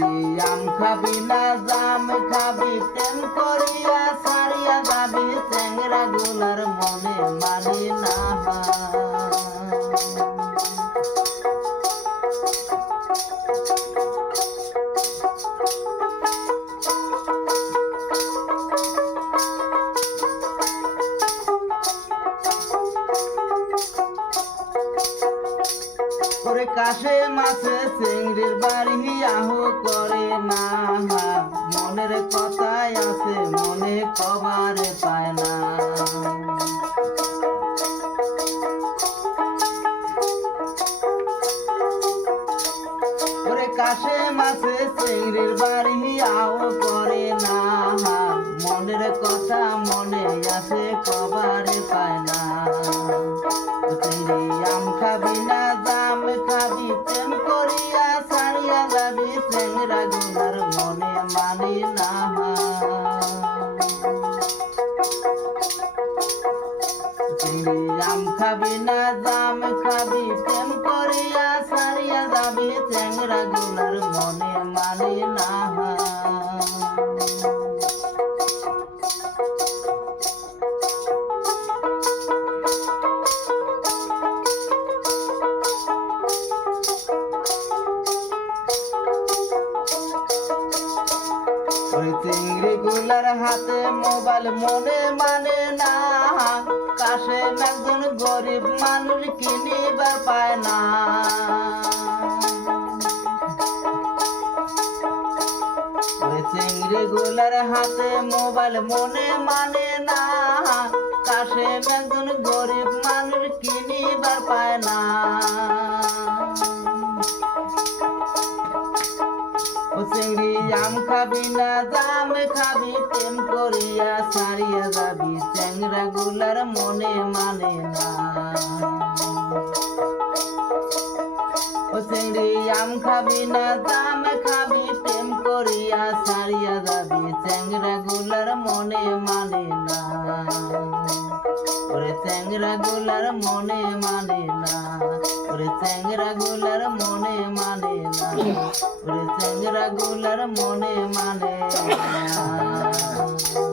আম খাবি না জাম খাবি তেন করিয়া কাশে মাছে চিংড়ির বাড়ি আহ করে না মনের কথাই আছে, মনে কবারে পায় না। কাশে মাছে চিংড়ির বাড়ি আহ করে না মনের কথা মনে আসে কবারে যাবি চেংরা গুলার মনে মানে না তুমি আম খাবি না দাম খাবি, প্রেম করিয়া সারিয়া যাবি, চ্যাংরা গুনার মনে মানে না ওই চিংড়ি হাতে মোবাইল মনে মানে না। কাশে একজন গরিব মানুষ কিনিবার পায় না। ওই চিংড়ি গুলার হাতে মোবাইল মনে মানে না। কাশে একজন গরিব আম খাবি না, জাম খাবি, প্রেম করিয়া সারিয়া যাবি চ্যাংরা গুলার মনে মানে না। চিংড়ি আম খাবি না, জাম খাবি, প্রেম করিয়া সারিয়া যাবি চ্যাংরা গুলার মনে মানে না। ওরে চ্যাংরা গুলার মনে মানে না। চ্যাংরা গুলার মনে মানে না ওরে চ্যাংরা গুলার মনে মানে না